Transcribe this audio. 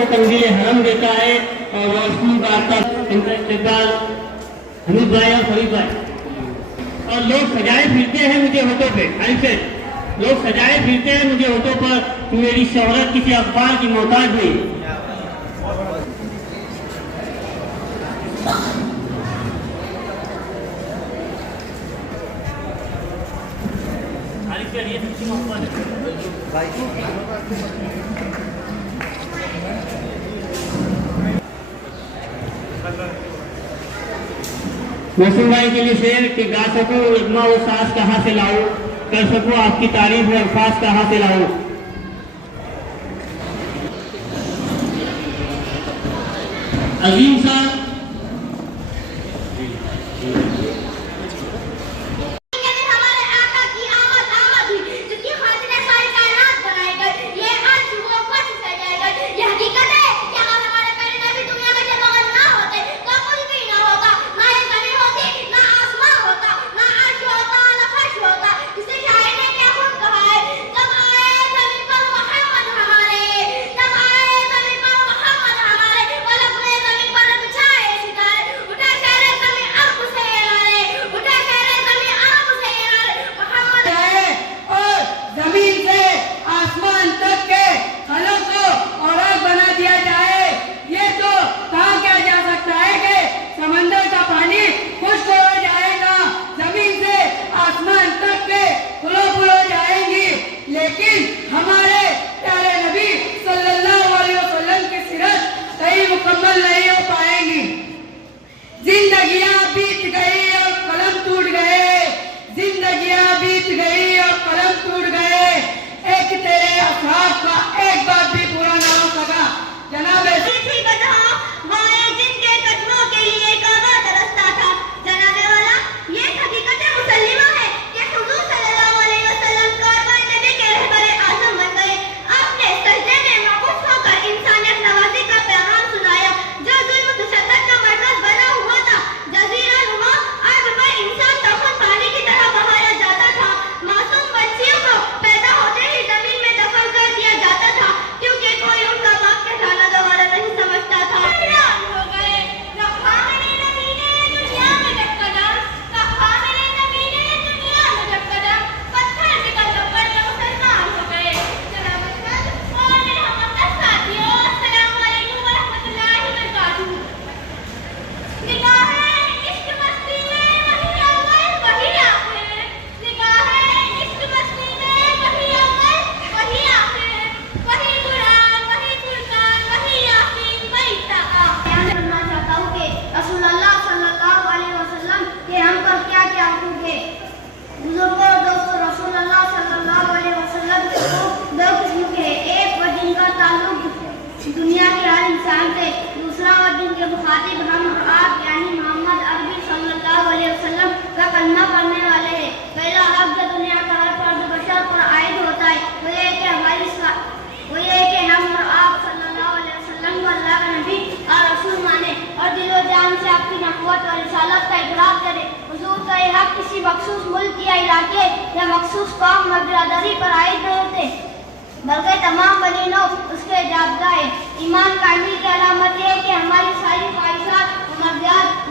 को तंजील हरम देता है और रोशनी बांटता इनका इस्तेमाल हमीद भाई और फरीद भाई। और लोग सजाए फिरते हैं मुझे होठों पे, ऐसे लोग सजाए फिरते हैं मुझे होठों पर, मेरी शोहरत किसी अखबार की मोहताज नहीं। मौसम भाई के लिए शेर कि गा सकूं इतना वो सांस कहाँ से लाऊं, कर सकूं आपकी तारीफ में अल्फाज कहाँ से लाऊं। अजीम सा दुनिया के हर इंसान से, दूसरा और जिनके मुखातिब हम और आप यानी मोहम्मद अरबी सल्लल्लाहु अलैहि वसल्लम का कलमा पढ़ने वाले हैं। पहला हक जो दुनिया का हर फर्द बशर पर आयद होता है वो ये कि हम और आप सल्लल्लाहु अलैहि वसल्लम को अल्लाह का नबी और रसूल माने और दिलो जान से आपकी नबूवत और रिसालत का इकरार करें। हुजूर का ये हक किसी मखसूस मुल्क या इलाके या मखसूस कौम व बिरादरी पर आयद नहीं होते बल्कि तमाम बनी नौ उसके जाबता है। ईमान कामिल की अलामत है कि हमारी सारी ख्वाहिशात और मर्जियात